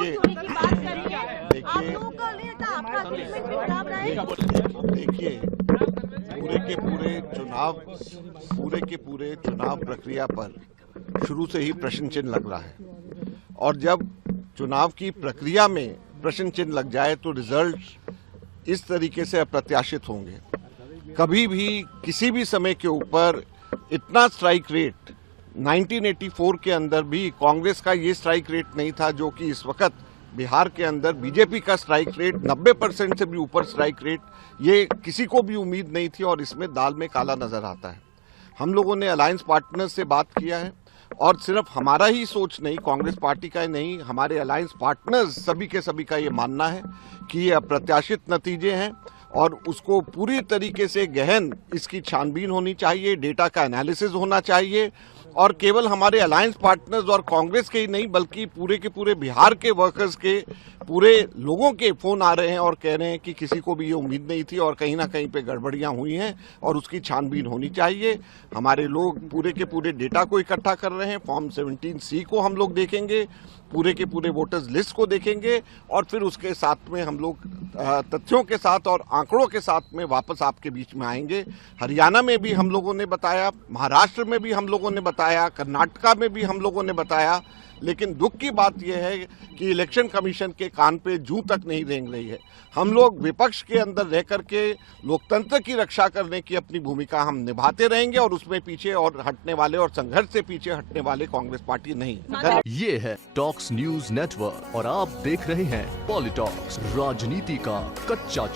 देखिए पूरे के पूरे चुनाव प्रक्रिया पर शुरू से ही प्रश्न चिन्ह लग रहा है और जब चुनाव की प्रक्रिया में प्रश्न चिन्ह लग जाए तो रिजल्ट इस तरीके से अप्रत्याशित होंगे। कभी भी किसी भी समय के ऊपर इतना स्ट्राइक रेट 1984 के अंदर भी कांग्रेस का ये स्ट्राइक रेट नहीं था जो कि इस वक्त बिहार के अंदर बीजेपी का स्ट्राइक रेट 90% से भी ऊपर स्ट्राइक रेट, ये किसी को भी उम्मीद नहीं थी और इसमें दाल में काला नजर आता है। हम लोगों ने अलायंस पार्टनर्स से बात किया है और सिर्फ हमारा ही सोच नहीं, कांग्रेस पार्टी का ही नहीं, हमारे अलायंस पार्टनर्स सभी के सभी का ये मानना है कि ये अप्रत्याशित नतीजे हैं और उसको पूरी तरीके से गहन इसकी छानबीन होनी चाहिए, डेटा का एनालिसिस होना चाहिए और केवल हमारे अलायंस पार्टनर्स और कांग्रेस के ही नहीं बल्कि पूरे के पूरे बिहार के वर्कर्स के, पूरे लोगों के फोन आ रहे हैं और कह रहे हैं कि किसी को भी ये उम्मीद नहीं थी और कहीं ना कहीं पे गड़बड़ियां हुई हैं और उसकी छानबीन होनी चाहिए। हमारे लोग पूरे के पूरे डेटा को इकट्ठा कर रहे हैं, फॉर्म 17C को हम लोग देखेंगे, पूरे के पूरे वोटर्स लिस्ट को देखेंगे और फिर उसके साथ में हम लोग तथ्यों के साथ और आंकड़ों के साथ में वापस आपके बीच में आएंगे। हरियाणा में भी हम लोगों ने बताया, महाराष्ट्र में भी हम लोगों ने बताया, कर्नाटका में भी हम लोगों ने बताया, लेकिन दुख की बात यह है कि इलेक्शन कमीशन के कान पे जूं तक नहीं रेंग रही है। हम लोग विपक्ष के अंदर रह करके लोकतंत्र की रक्षा करने की अपनी भूमिका हम निभाते रहेंगे और उसमें पीछे और हटने वाले और संघर्ष से पीछे हटने वाले कांग्रेस पार्टी नहीं। ये है टॉक्स न्यूज नेटवर्क और आप देख रहे हैं पॉलिटॉक्स, राजनीति का कच्चा